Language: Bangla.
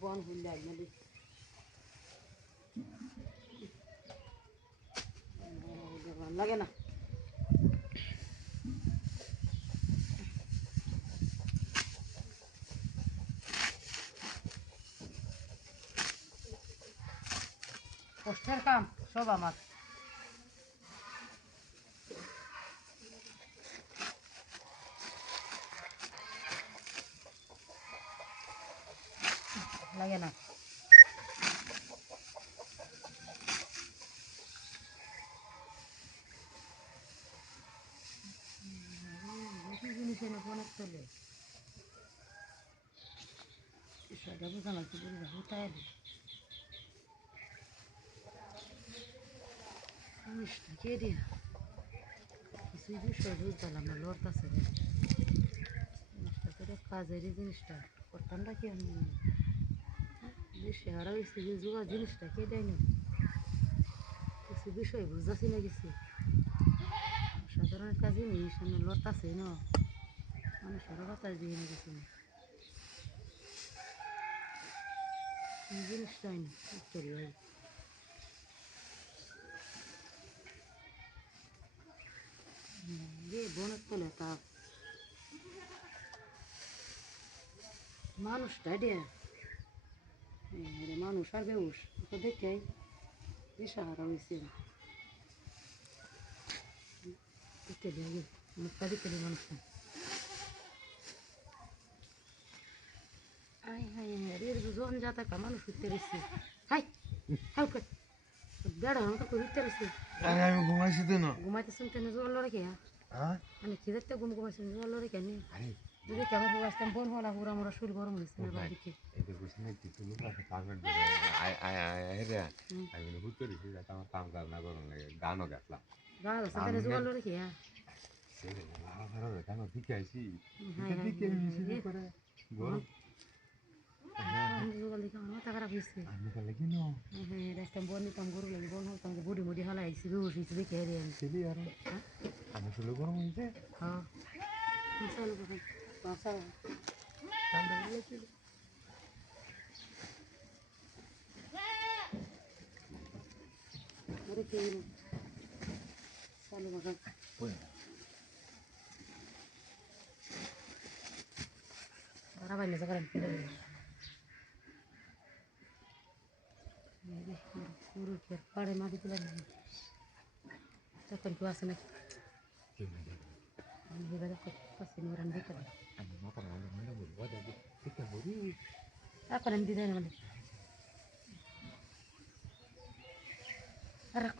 বন হইলে আইনালি ভালো লাগে না। কষ্টের কাম সব আমার। লাগে না জিনিস এনে অনেক চলে সেটা বোঝা লাগছে তাই জিনিসটা কে দিয়া কিছুই বিষয় বুঝতাম না লড়তাছে জিনিসটা করে কাজেরই জিনিসটা করতাম না কি আমি দেশে হারা হয়েছে যে জোয়া জিনিসটা কে দেয় না কিছু বিষয় বুঝতেছি না কিছু সাধারণ একটা জিনিস আমি লড়তাছে না মানুষেরও বাতাস দিয়ে না কিছু জিনিসটাই না করি ভাই যে বনের তলে তা মানুষটা দিয়ে মানুষ আর বেউস ওটা দেখে দিশাহারা হয়েছে দেখতে দিয়ে মুখটা দেখতে দিই মানুষটা আই হাই এর জন যাতা কা মানুষ উঠতে রয়েছে হাই হাউ কে বেড়া আমাকে কই উঠতে রয়েছে আমি ঘুমাইছি তো না ঘুমাইতে শুনতে না জোয়ার লড়ে কে হ্যাঁ আমি খিদেতে ঘুমাইছি জোয়ার লড়ে কে নি আরে যদি কেমন আসতাম বোন হলা পুরা মোরা শরীর গরম হয়েছে না বাড়িতে এটা বুঝছি না কিছু লোক আছে কামেন্ট করে আয় আয় আয় আয় রে আমি হুট করেছি যাতে আমার কাম কাজ না করুন লাগে গানও গাইলাম গাছ আছে জোয়ার লড়ে কে সে লাড়া ফাড়া রে গানও দিকে আইছি হাই এটা হাই দিকে মিশিয়ে করে গরম জোগাল দিকে আমার মাথা খারাপ হয়েছে আমি তো লাগি না হ্যাঁ রাস্তায় বন নিতাম গরু লাগে বন হতাম বুড়ি মুড়ি হালা আইসি বেউস দেখে রে ছেলে আর আমি শুলে গরম হয়েছে হ্যাঁ মশাল করে বাসা ঠান্ডা লেগেছিল আরে কে চালু বাসা তারা বাইরে যাবেন গরু খেয়ে পাড়ে মাটি তুলে তখন কেউ আসে নাকি আমি এবারে পাশে নিয়ে দেখে আমি মাথা রান্না মনে বলবো দেখি ঠিক আছে এখন আমি দিদাই আমাদের রাখ